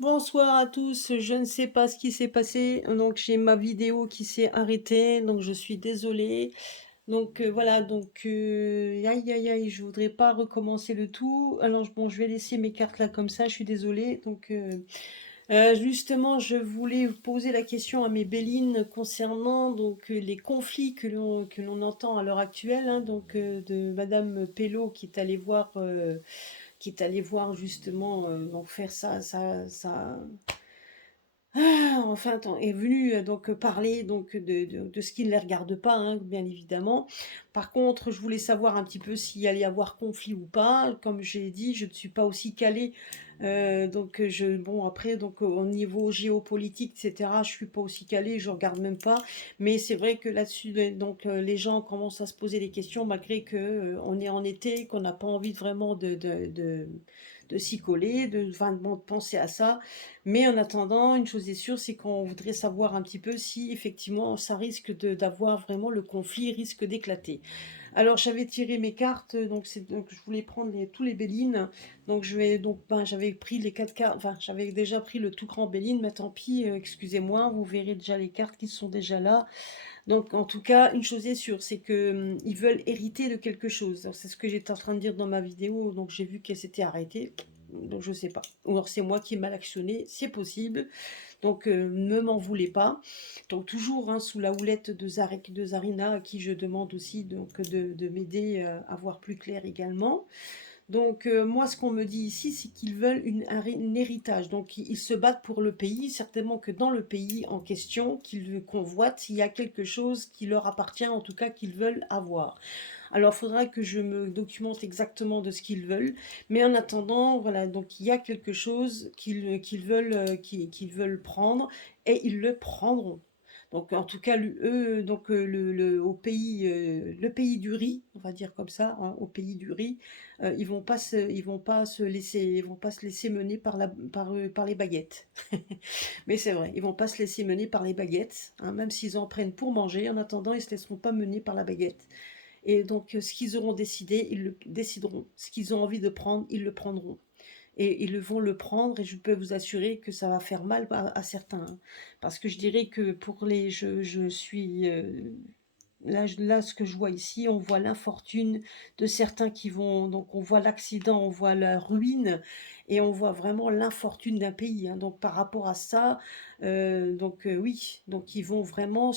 Bonsoir à tous, je ne sais pas ce qui s'est passé, donc j'ai ma vidéo qui s'est arrêtée, donc je suis désolée. Donc voilà, donc aïe aïe aïe, je voudrais pas recommencer le tout. Alors bon, je vais laisser mes cartes là comme ça, je suis désolée. Donc justement, je voulais poser la question à mes Bélines concernant donc les conflits que l'on entend à l'heure actuelle, hein, donc de Madame Pello qui est allée voir justement donc faire enfin, est venu donc parler donc de ce qui ne les regarde pas, hein, bien évidemment. Par contre, je voulais savoir un petit peu s'il allait y avoir conflit ou pas. Comme j'ai dit, je ne suis pas aussi calée. Donc, bon, après, donc au niveau géopolitique, etc., je suis pas aussi calée, je regarde même pas. Mais c'est vrai que là-dessus, donc les gens commencent à se poser des questions, malgré que on est en été, qu'on n'a pas envie vraiment de s'y coller, enfin, bon, de penser à ça. Mais en attendant, une chose est sûre, c'est qu'on voudrait savoir un petit peu si effectivement ça risque d'avoir vraiment le conflit risque d'éclater. Alors j'avais tiré mes cartes, donc je voulais prendre tous les Bélines. Donc j'avais pris les quatre cartes, enfin j'avais déjà pris le tout grand Béline, mais tant pis, excusez-moi, vous verrez déjà les cartes qui sont déjà là. Donc en tout cas, une chose est sûre, c'est que ils veulent hériter de quelque chose. Alors, c'est ce que j'étais en train de dire dans ma vidéo, donc j'ai vu qu'elle s'était arrêtée. Donc je sais pas. Ou alors c'est moi qui ai mal actionné, c'est possible. Donc ne m'en voulez pas. Donc toujours hein, sous la houlette de Zarek de Zarina, à qui je demande aussi donc de m'aider à voir plus clair également. Donc moi ce qu'on me dit ici, c'est qu'ils veulent un héritage. Donc ils se battent pour le pays. Certainement que dans le pays en question qu'ils convoitent, il y a quelque chose qui leur appartient, en tout cas qu'ils veulent avoir. Alors, il faudra que je me documente exactement de ce qu'ils veulent. Mais en attendant, voilà, donc il y a quelque chose qu'ils veulent prendre et ils le prendront. Donc, en tout cas, eux, donc le pays du riz, on va dire comme ça, hein, au pays du riz, ils vont pas se laisser mener par les baguettes. Mais c'est vrai, ils vont pas se laisser mener par les baguettes, hein, même s'ils en prennent pour manger. En attendant, ils se laisseront pas mener par la baguette. Et donc, ce qu'ils auront décidé, ils le décideront. Ce qu'ils ont envie de prendre, ils le prendront. Et ils vont le prendre, et je peux vous assurer que ça va faire mal à certains, hein. Parce que je dirais que pour les... Je suis... Là, ce que je vois ici, on voit l'infortune de certains qui vont... Donc, on voit l'accident, on voit la ruine, et on voit vraiment l'infortune d'un pays, hein. Donc, par rapport à ça, oui, donc ils vont vraiment...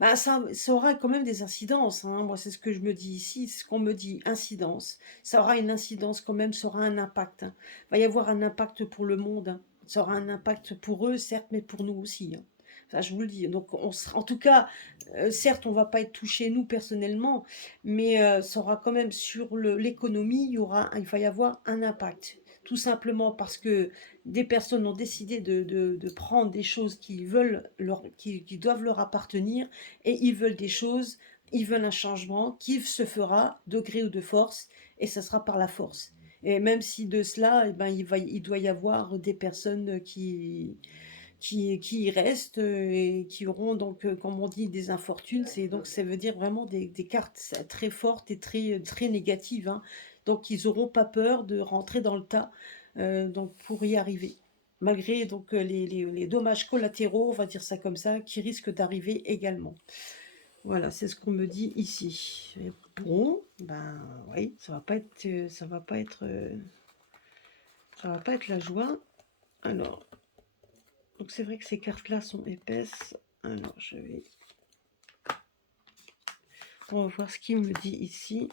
Bah, ça aura quand même des incidences, hein. Moi, c'est ce que je me dis ici, c'est ce qu'on me dit, incidence. Ça aura une incidence quand même, ça aura un impact, hein. Il va y avoir un impact pour le monde, hein. Ça aura un impact pour eux, certes, mais pour nous aussi, hein. Enfin, je vous le dis. Donc, en tout cas, certes, on va pas être touché nous personnellement, mais ça aura quand même sur l'économie, il va y avoir un impact. Tout simplement parce que des personnes ont décidé de prendre des choses qui doivent leur appartenir et ils veulent des choses, ils veulent un changement qui se fera de gré ou de force et ça sera par la force. Et même si de cela, eh ben, il doit y avoir des personnes qui y restent et qui auront donc, comme on dit, des infortunes. Donc ça veut dire vraiment des cartes très fortes et très négatives, hein. Donc ils n'auront pas peur de rentrer dans le tas donc pour y arriver. Malgré donc les dommages collatéraux, on va dire ça comme ça, qui risquent d'arriver également. Voilà, c'est ce qu'on me dit ici. Et bon, ben oui, ça va pas être la joie. Alors, donc c'est vrai que ces cartes-là sont épaisses. Alors, on va voir ce qu'il me dit ici.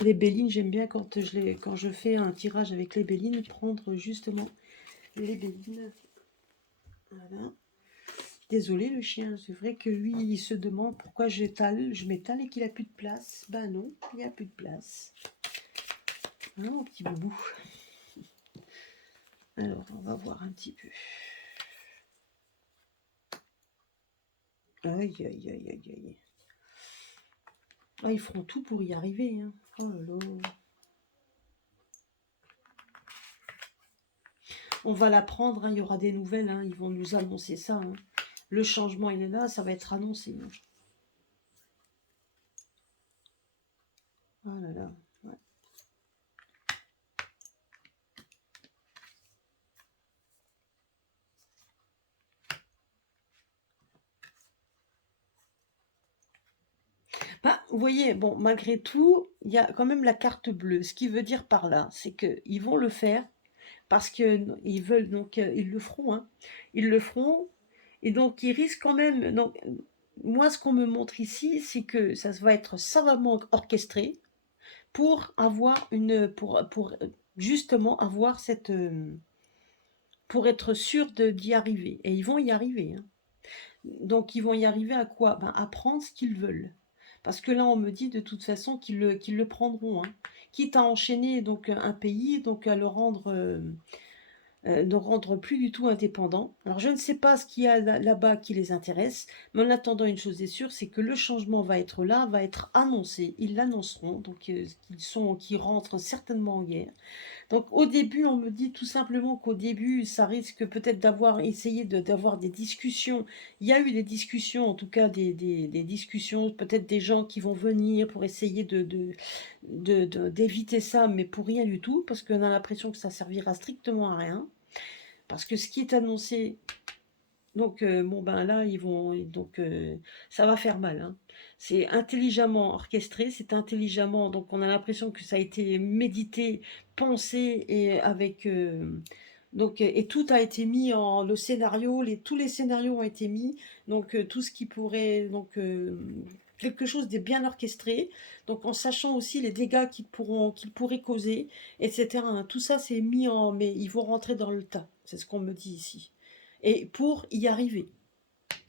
Les bélines, j'aime bien quand je fais un tirage avec les bélines, prendre justement les bélines. Voilà. Désolé le chien, c'est vrai que lui, il se demande pourquoi je m'étale et qu'il a plus de place. Ben non, il n'y a plus de place. Hein, mon petit boubou. Alors, on va voir un petit peu. Aïe, aïe, aïe, aïe, aïe. Ah, ils feront tout pour y arriver, hein. Oh là là. On va l'apprendre, hein, il y aura des nouvelles, hein, ils vont nous annoncer ça, hein. Le changement, il est là, ça va être annoncé, hein. Oh là là. Ouais. vous voyez, bon, malgré tout, il y a quand même la carte bleue. Ce qui veut dire par là, c'est qu'ils vont le faire parce qu'ils veulent, donc ils le feront, hein. Ils le feront, et donc ils risquent quand même. Donc, moi, ce qu'on me montre ici, c'est que ça va être savamment orchestré pour avoir pour justement avoir cette, pour être sûr d'y arriver. Et ils vont y arriver, hein. Donc ils vont y arriver à quoi? Ben, à prendre ce qu'ils veulent. Parce que là, on me dit de toute façon qu'ils le prendront, hein. Quitte à enchaîner donc un pays, donc à le rendre, de rendre plus du tout indépendants. Alors je ne sais pas ce qu'il y a là-bas qui les intéresse, mais en attendant, une chose est sûre, c'est que le changement va être là, va être annoncé, ils l'annonceront, donc qu'ils rentrent certainement en guerre. Donc au début, on me dit tout simplement qu'au début, ça risque peut-être d'avoir essayé d'avoir des discussions. Il y a eu des discussions, en tout cas des discussions, peut-être des gens qui vont venir pour essayer d'éviter ça, mais pour rien du tout, parce qu'on a l'impression que ça servira strictement à rien. Parce que ce qui est annoncé, donc bon ben là, ça va faire mal, hein. C'est intelligemment orchestré, c'est intelligemment, donc on a l'impression que ça a été médité, pensé, et avec donc et tout a été mis en le scénario, tous les scénarios ont été mis, donc tout ce qui pourrait, donc quelque chose de bien orchestré, donc en sachant aussi les dégâts qu'ils pourraient causer, etc., hein. Tout ça c'est mis en, mais ils vont rentrer dans le tas, c'est ce qu'on me dit ici. Et pour y arriver,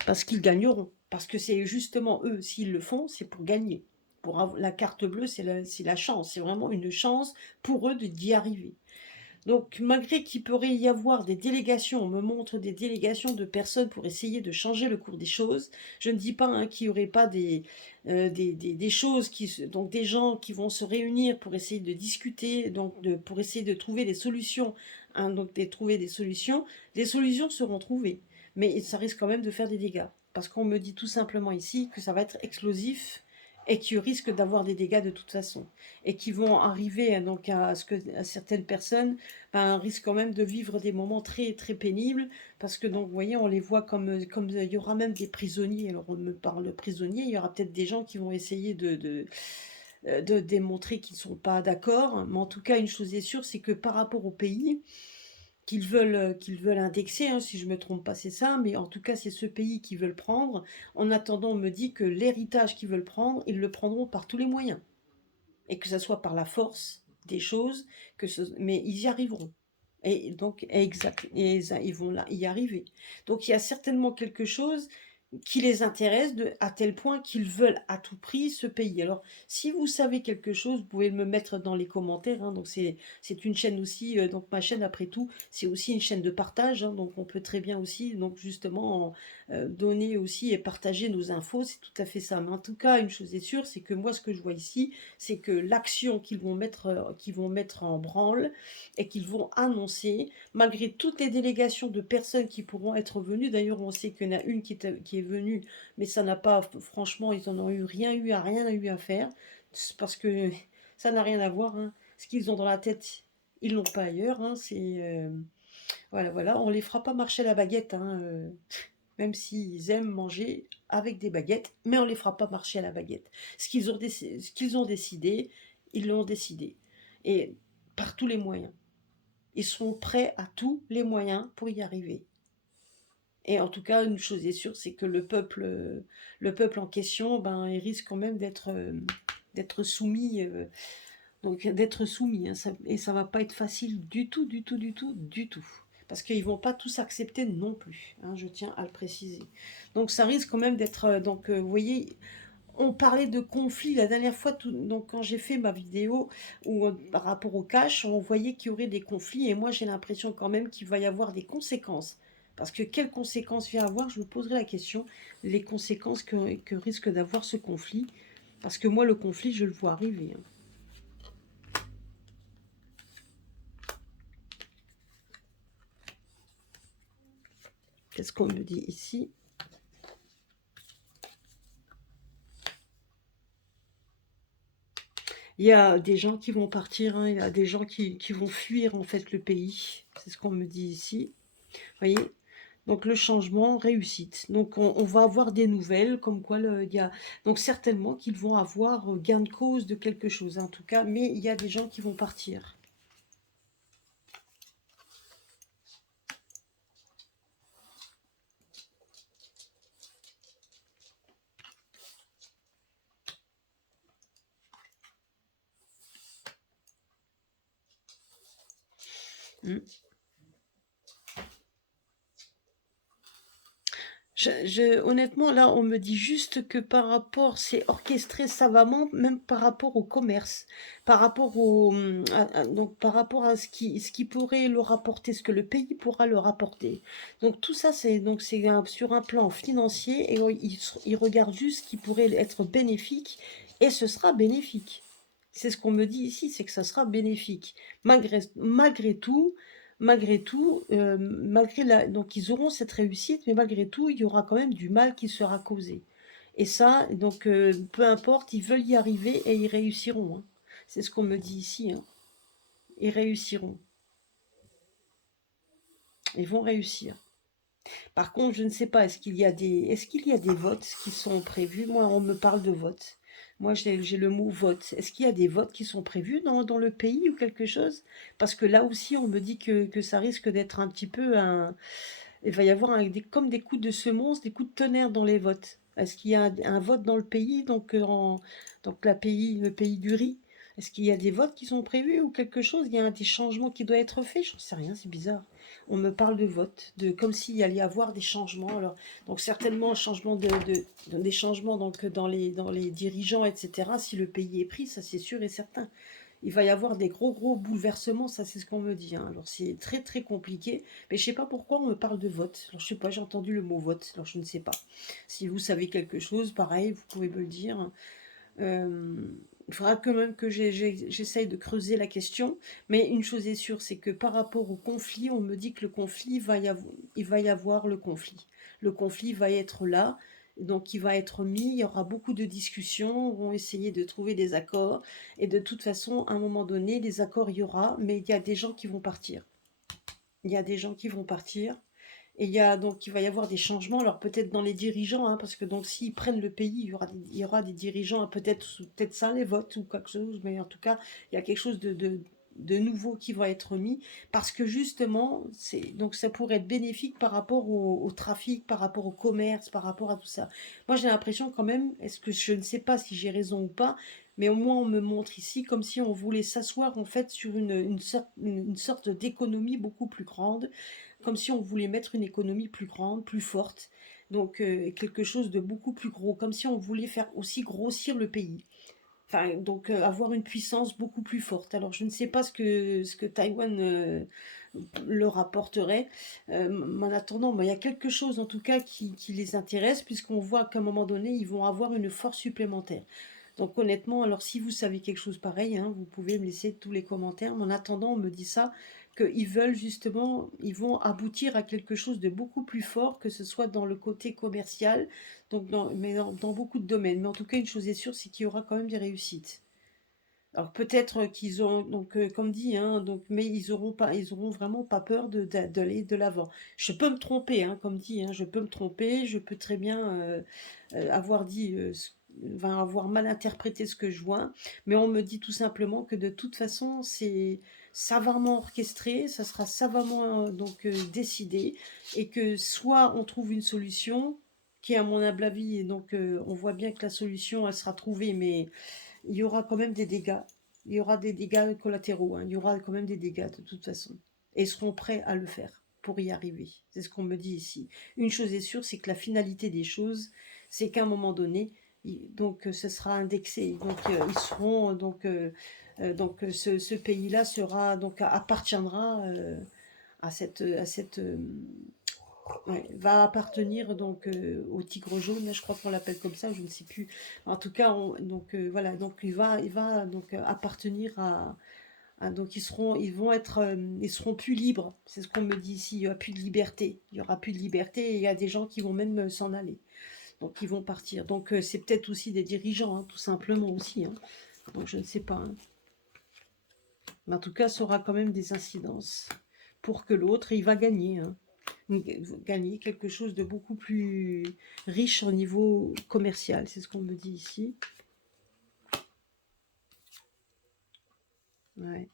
parce qu'ils gagneront. Parce que c'est justement eux, s'ils le font, c'est pour gagner. La carte bleue, c'est la chance. C'est vraiment une chance pour eux d'y arriver. Donc, malgré qu'il pourrait y avoir des délégations, on me montre des délégations de personnes pour essayer de changer le cours des choses. Je ne dis pas hein, qu'il n'y aurait pas des choses, donc des gens qui vont se réunir pour essayer de discuter, donc pour essayer de trouver des solutions. Hein, donc, trouver des solutions. Les solutions seront trouvées, mais ça risque quand même de faire des dégâts. Parce qu'on me dit tout simplement ici que ça va être explosif et qu'il risque d'avoir des dégâts de toute façon. Et qui vont arriver donc à ce que à certaines personnes ben, risquent quand même de vivre des moments très très pénibles, parce que donc vous voyez, on les voit comme il y aura même des prisonniers. Alors on me parle de prisonniers, il y aura peut-être des gens qui vont essayer de démontrer qu'ils ne sont pas d'accord, mais en tout cas une chose est sûre, c'est que par rapport au pays qu'ils veulent indexer, hein, si je ne me trompe pas, c'est ça, mais en tout cas, c'est ce pays qu'ils veulent prendre. En attendant, on me dit que l'héritage qu'ils veulent prendre, ils le prendront par tous les moyens. Et que ce soit par la force des choses, mais ils y arriveront. Et donc, exact, et ils vont là y arriver. Donc, il y a certainement quelque chose qui les intéresse à tel point qu'ils veulent à tout prix ce pays. Alors, si vous savez quelque chose, vous pouvez me mettre dans les commentaires, hein. Donc, c'est une chaîne aussi, donc ma chaîne, après tout, c'est aussi une chaîne de partage, hein. Donc, on peut très bien aussi, donc justement, donner aussi et partager nos infos, c'est tout à fait ça. Mais en tout cas, une chose est sûre, c'est que moi, ce que je vois ici, c'est que l'action qu'ils vont mettre en branle et qu'ils vont annoncer, malgré toutes les délégations de personnes qui pourront être venues. D'ailleurs, on sait qu'il y en a une qui est venue, mais ça n'a pas, franchement, ils n'en ont rien eu à faire, parce que ça n'a rien à voir, hein. Ce qu'ils ont dans la tête, ils l'ont pas ailleurs, hein. Voilà, voilà, on les fera pas marcher à la baguette, hein, même s'ils aiment manger avec des baguettes, mais on les fera pas marcher à la baguette. Ce qu'ils ont décidé, ils l'ont décidé, et par tous les moyens. Ils seront prêts à tous les moyens pour y arriver. Et en tout cas, une chose est sûre, c'est que le peuple en question, ben, il risque quand même d'être soumis, donc d'être soumis, hein, et ça va pas être facile du tout, du tout, du tout, du tout. Parce qu'ils vont pas tous accepter non plus, hein, je tiens à le préciser. Donc ça risque quand même d'être, vous voyez, on parlait de conflit la dernière fois, donc quand j'ai fait ma vidéo par rapport au cash, on voyait qu'il y aurait des conflits, et moi j'ai l'impression quand même qu'il va y avoir des conséquences. Parce que quelles conséquences vient avoir, je me poserai la question, les conséquences que risque d'avoir ce conflit. Parce que moi, le conflit, je le vois arriver, hein. Qu'est-ce qu'on me dit ici? Il y a des gens qui vont partir, hein, il y a des gens qui vont fuir en fait le pays. C'est ce qu'on me dit ici. Vous voyez? Donc le changement, réussite. Donc on va avoir des nouvelles, comme quoi il y a... Donc certainement qu'ils vont avoir gain de cause de quelque chose, en tout cas, mais il y a des gens qui vont partir. Hmm. Honnêtement, là, on me dit juste que par rapport, c'est orchestré savamment, même par rapport au commerce, par rapport donc par rapport à ce qui pourrait le rapporter, ce que le pays pourra le rapporter. Donc tout ça, sur un plan financier et il regarde juste ce qui pourrait être bénéfique et ce sera bénéfique. C'est ce qu'on me dit ici, c'est que ça sera bénéfique. Malgré tout, donc ils auront cette réussite, mais malgré tout, il y aura quand même du mal qui sera causé. Et ça, donc, peu importe, ils veulent y arriver et ils réussiront, hein. C'est ce qu'on me dit ici, hein. Ils réussiront. Ils vont réussir. Par contre, je ne sais pas, est-ce qu'il y a des votes qui sont prévus? Moi, on me parle de votes. Moi, j'ai le mot vote. Est-ce qu'il y a des votes qui sont prévus dans le pays ou quelque chose? Parce que là aussi, on me dit que ça risque d'être un petit peu un... Il va y avoir comme des coups de semonce, des coups de tonnerre dans les votes. Est-ce qu'il y a un vote dans le pays, donc le pays du riz? Est-ce qu'il y a des votes qui sont prévus ou quelque chose? Il y a des changements qui doivent être faits? J'en sais rien, c'est bizarre. On me parle de vote, comme s'il allait y avoir des changements. Alors, donc certainement des changements donc, dans les dirigeants, etc. Si le pays est pris, ça c'est sûr et certain. Il va y avoir des gros bouleversements, ça c'est ce qu'on me dit, hein. Alors c'est très compliqué, mais je sais pas pourquoi on me parle de vote. Alors je sais pas, j'ai entendu le mot vote, alors je ne sais pas. Si vous savez quelque chose, pareil, vous pouvez me le dire. Il faudra quand même que j'essaye de creuser la question, mais une chose est sûre, c'est que par rapport au conflit, on me dit que le conflit il va y avoir le conflit. Le conflit va être là, donc il va être mis, il y aura beaucoup de discussions, on va essayer de trouver des accords, et de toute façon, à un moment donné, des accords il y aura, mais il y a des gens qui vont partir. Il y a des gens qui vont partir, et il va y avoir des changements, alors peut-être dans les dirigeants, hein, parce que donc s'ils prennent le pays, il y aura des dirigeants, hein, peut-être ça les votes ou quelque chose, mais en tout cas, il y a quelque chose de nouveau qui va être mis, parce que justement, donc ça pourrait être bénéfique par rapport au trafic, par rapport au commerce, par rapport à tout ça. Moi j'ai l'impression quand même, est-ce que je ne sais pas si j'ai raison ou pas, mais au moins on me montre ici comme si on voulait s'asseoir en fait sur une sorte d'économie beaucoup plus grande, comme si on voulait mettre une économie plus grande, plus forte, donc quelque chose de beaucoup plus gros, comme si on voulait faire aussi grossir le pays. Enfin, donc avoir une puissance beaucoup plus forte. Alors je ne sais pas ce que Taïwan leur apporterait. En attendant, il y a quelque chose en tout cas qui les intéresse, puisqu'on voit qu'à un moment donné, ils vont avoir une force supplémentaire. Donc honnêtement, alors si vous savez quelque chose pareil, hein, vous pouvez me laisser tous les commentaires. Mais en attendant, on me dit ça, qu'ils veulent justement, ils vont aboutir à quelque chose de beaucoup plus fort, que ce soit dans le côté commercial, donc dans beaucoup de domaines. Mais en tout cas, une chose est sûre, c'est qu'il y aura quand même des réussites. Alors peut-être qu'ils ont, donc comme dit, hein, donc, mais ils auront vraiment pas peur d'aller de l'avant. Je peux me tromper, hein, comme dit, hein, je peux me tromper, je peux très bien avoir dit, avoir mal interprété ce que je vois, mais on me dit tout simplement que de toute façon c'est savamment orchestré, ça sera savamment décidé, et que soit on trouve une solution qui est à mon humble avis, et donc on voit bien que la solution elle sera trouvée, mais il y aura quand même des dégâts. Il y aura des dégâts collatéraux, hein. Il y aura quand même des dégâts de toute façon. Et ils seront prêts à le faire pour y arriver. C'est ce qu'on me dit ici. Une chose est sûre, c'est que la finalité des choses, c'est qu'à un moment donné, donc ce sera indexé. Donc ils seront ce pays-là sera donc appartiendra à cette ouais, va appartenir donc au tigre jaune, je crois qu'on l'appelle comme ça, je ne sais plus. En tout cas, voilà, donc il va donc appartenir donc ils seront plus libres. C'est ce qu'on me dit ici. Il y aura plus de liberté. Il y aura plus de liberté et il y a des gens qui vont même s'en aller. Donc ils vont partir. Donc c'est peut-être aussi des dirigeants, hein, tout simplement aussi, hein. Donc je ne sais pas, hein. Mais en tout cas, ça aura quand même des incidences pour que l'autre, il va gagner, hein. gagner quelque chose de beaucoup plus riche au niveau commercial, c'est ce qu'on me dit ici. Ouais.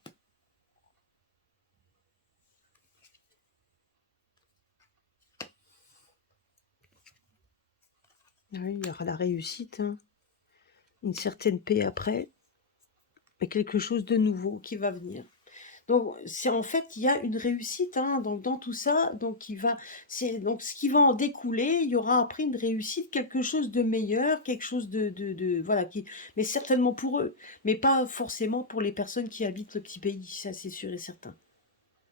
Ah oui, il y aura la réussite, hein. Une certaine paix après, et quelque chose de nouveau qui va venir. Donc, c'est en fait, il y a une réussite, hein, donc dans tout ça, donc c'est donc ce qui va en découler, il y aura après une réussite, quelque chose de meilleur, quelque chose voilà, mais certainement pour eux, mais pas forcément pour les personnes qui habitent le petit pays, ça c'est sûr et certain.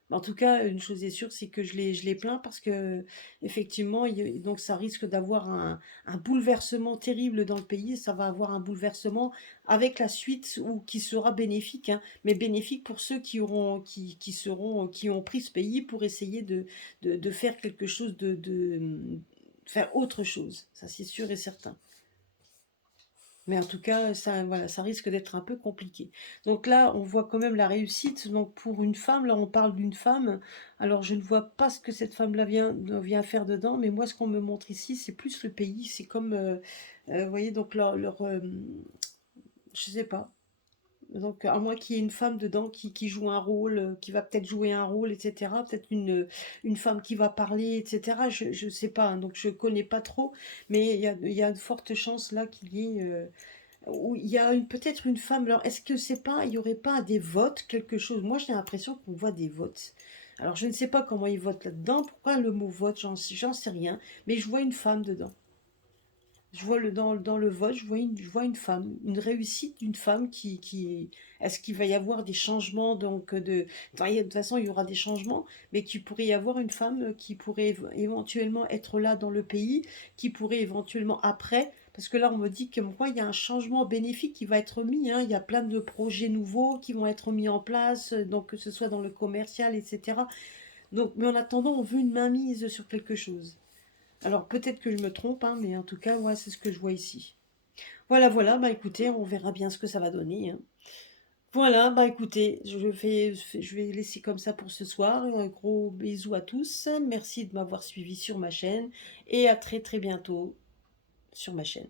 En tout cas, une chose est sûre, c'est que je les plains parce que effectivement, donc ça risque d'avoir un bouleversement terrible dans le pays. Ça va avoir un bouleversement avec la suite ou qui sera bénéfique, hein, mais bénéfique pour ceux qui ont pris ce pays pour essayer de faire quelque chose faire autre chose. Ça, c'est sûr et certain. Mais en tout cas, ça, voilà, ça risque d'être un peu compliqué. Donc là, on voit quand même la réussite. Donc pour une femme, là, on parle d'une femme. Alors je ne vois pas ce que cette femme-là vient faire dedans, mais moi, ce qu'on me montre ici, c'est plus le pays. C'est comme, vous voyez, donc je sais pas. Donc à moins qu'il y ait une femme dedans qui joue un rôle, qui va peut-être jouer un rôle, etc. Peut-être une femme qui va parler, etc. Je sais pas, hein, donc je connais pas trop, mais il y a de fortes chances là qu'il y ait où il y a peut-être une femme. Alors, est-ce que c'est pas, il y aurait pas des votes, quelque chose? Moi, j'ai l'impression qu'on voit des votes. Alors, je ne sais pas comment ils votent là-dedans. Pourquoi le mot vote? J'en sais rien. Mais je vois une femme dedans. Je vois dans le vote, je vois une femme, une réussite d'une femme est-ce qu'il va y avoir des changements donc enfin, de toute façon il y aura des changements, mais qu'il pourrait y avoir une femme qui pourrait éventuellement être là dans le pays, qui pourrait éventuellement après, parce que là on me dit que moi il y a un changement bénéfique qui va être mis, hein, il y a plein de projets nouveaux qui vont être mis en place, donc que ce soit dans le commercial, etc. Donc, mais en attendant, on veut une mainmise sur quelque chose. Alors peut-être que je me trompe, hein, mais en tout cas, moi, c'est ce que je vois ici. Voilà, voilà, bah écoutez, on verra bien ce que ça va donner, hein. Voilà, bah écoutez, je vais laisser comme ça pour ce soir. Un gros bisou à tous. Merci de m'avoir suivi sur ma chaîne et à très très bientôt sur ma chaîne.